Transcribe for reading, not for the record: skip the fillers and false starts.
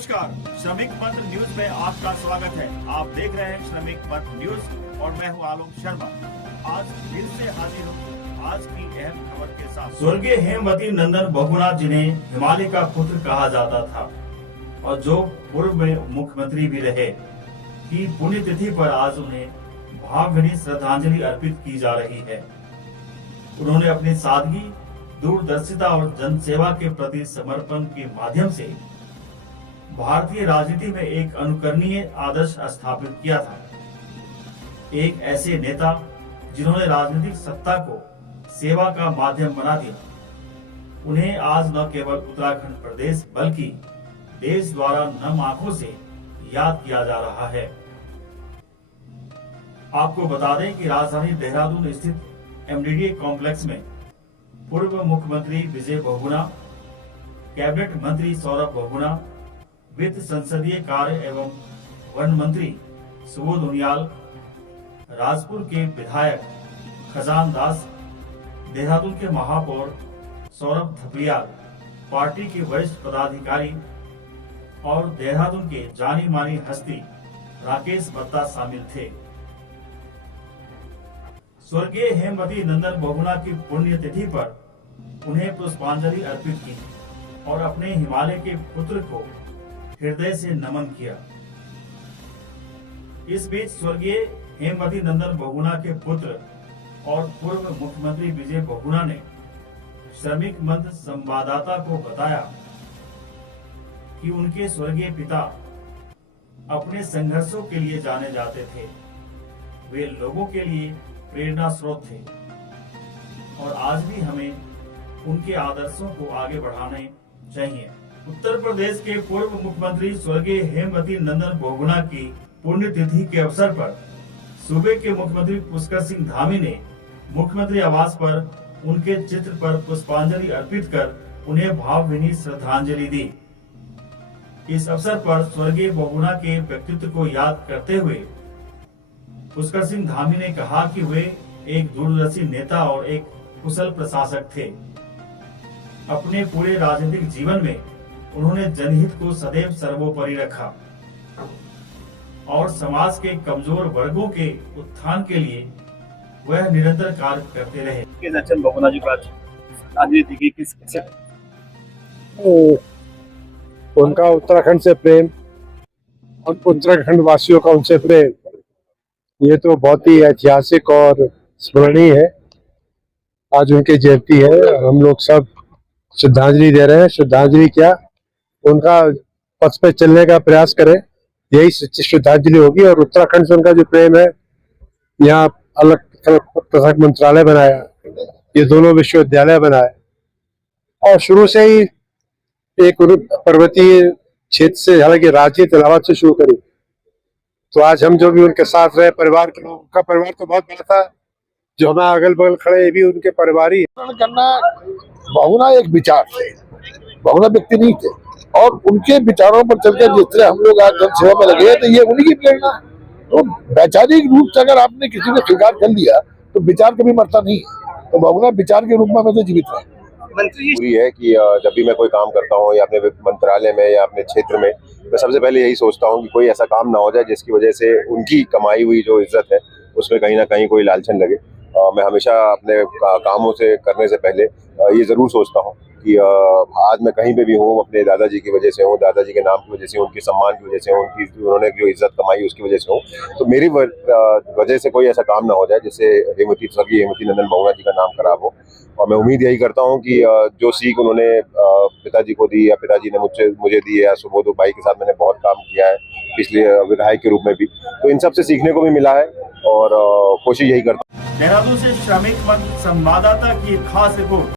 नमस्कार, श्रमिक मंत्र न्यूज में आपका स्वागत है। आप देख रहे हैं श्रमिक मंत्र न्यूज और मैं हूं आलोक शर्मा। आज फिर से हाजिर हूं आज की अहम खबर के साथ। स्वर्गीय हेमवती नंदन बहुगुणा, जिन्हें हिमालय का पुत्र कहा जाता था और जो पूर्व में मुख्यमंत्री भी रहे, की पुण्यतिथि पर आज उन्हें भावभीनी श्रद्धांजलि अर्पित की जा रही है। उन्होंने अपनी सादगी, दूरदर्शिता और जनसेवा के प्रति समर्पण के माध्यम से भारतीय राजनीति में एक अनुकरणीय आदर्श स्थापित किया था। एक ऐसे नेता जिन्होंने राजनीतिक सत्ता को सेवा का माध्यम बना दिया। उन्हें आज न केवल उत्तराखंड प्रदेश बल्कि देश द्वारा नम आंखों से याद किया जा रहा है। आपको बता दें कि राजधानी देहरादून स्थित एमडीडीए कॉम्प्लेक्स में पूर्व मुख्यमंत्री विजय बहुगुणा, कैबिनेट मंत्री सौरभ बहुगुणा, वित्त संसदीय कार्य एवं वन मंत्री सुबोध उनियाल, राजपुर के विधायक खजान दास, देहरादून के महापौर सौरभ थपलियाल, पार्टी के वरिष्ठ पदाधिकारी और देहरादून के जानी मानी हस्ती राकेश बत्ता शामिल थे। स्वर्गीय हेमवती नंदन बहुगुणा की पुण्यतिथि पर उन्हें पुष्पांजलि अर्पित की और अपने हिमालय के पुत्र को हृदय से नमन किया। इस बीच स्वर्गीय हेमवती नंदन बहुगुणा के पुत्र और पूर्व मुख्यमंत्री विजय बहुगुणा ने श्रमिक मंत्र संवाददाता को बताया कि उनके स्वर्गीय पिता अपने संघर्षों के लिए जाने जाते थे। वे लोगों के लिए प्रेरणा स्रोत थे और आज भी हमें उनके आदर्शों को आगे बढ़ाने चाहिए। उत्तर प्रदेश के पूर्व मुख्यमंत्री स्वर्गीय हेमवती नंदन बहुगुणा की पुण्यतिथि के अवसर पर सूबे के मुख्यमंत्री पुष्कर सिंह धामी ने मुख्यमंत्री आवास पर उनके चित्र पर पुष्पांजलि अर्पित कर उन्हें भावभीनी श्रद्धांजलि दी। इस अवसर पर स्वर्गीय बहुगुणा के व्यक्तित्व को याद करते हुए पुष्कर सिंह धामी ने कहा कि वे एक दूरदर्शी नेता और एक कुशल प्रशासक थे। अपने पूरे राजनीतिक जीवन में उन्होंने जनहित को सदैव सर्वोपरि रखा और समाज के कमजोर वर्गों के उत्थान के लिए वह निरंतर कार्य करते रहे। नंदन बहुगुणा जी का राजनीति की किस उनका उत्तराखंड से प्रेम और उत्तराखंड वासियों का उनसे प्रेम, ये तो बहुत ही ऐतिहासिक और स्मरणीय है। आज उनकी जयंती है, हम लोग सब श्रद्धांजलि दे रहे हैं। श्रद्धांजलि क्या, उनका पथ पे चलने का प्रयास करें, यही सच्ची श्रद्धांजलि होगी। और उत्तराखंड से उनका जो प्रेम है, यहाँ अलग पृथक मंत्रालय बनाया, ये दोनों विश्वविद्यालय बनाए और शुरू से ही एक पर्वतीय क्षेत्र से, हालांकि राजनीति इलाहाबाद से शुरू करी, तो आज हम जो भी उनके साथ रहे, परिवार के लोग, उनका परिवार तो बहुत बड़ा था, जो हमारे अगल बगल खड़े ये भी उनके परिवार ही करना। बहुगुणा एक विचार थे, बहुगुणा व्यक्ति नहीं थे और उनके विचारों पर चलकर जिस तरह हम लोग आज जन सेवा में लगे हैं, तो ये उन्हीं की प्रेरणा है। तो वैचारिक रूप से अगर आपने किसी ने स्वीकार कर लिया तो विचार कभी मरता नहीं है। तो बहुगुणा विचार के रूप में हमें तो जीवित है। पूरी है कि जब भी मैं कोई काम करता हूँ या अपने मंत्रालय में या अपने क्षेत्र में, मैं सबसे पहले यही सोचता हूँ कि कोई ऐसा काम ना हो जाए जिसकी वजह से उनकी कमाई हुई जो इज्जत है उसमें कहीं ना कहीं कोई लालचन लगे। मैं हमेशा अपने कामों से करने से पहले ये जरूर सोचता हूँ कि आज मैं कहीं पे भी हूँ अपने दादाजी की वजह से हूँ, दादाजी के नाम की वजह से, उनके सम्मान की वजह से, उन्होंने जो इज्जत कमाई उसकी वजह से हूँ। तो मेरी वजह से कोई ऐसा काम ना हो जाए जिससे स्वर्गीय हेमवती नंदन बहुगुणा जी का नाम खराब हो। और मैं उम्मीद यही करता हूँ कि जो सीख उन्होंने पिताजी को दी या पिताजी ने मुझे दी या सुबोध भाई के साथ मैंने बहुत काम किया है पिछले विधायक के रूप में भी, तो इन सब से सीखने को भी मिला है और कोशिश यही करता हूँ। देहरादून से श्रमिक मंत्र संवाददाता की खास रिपोर्ट।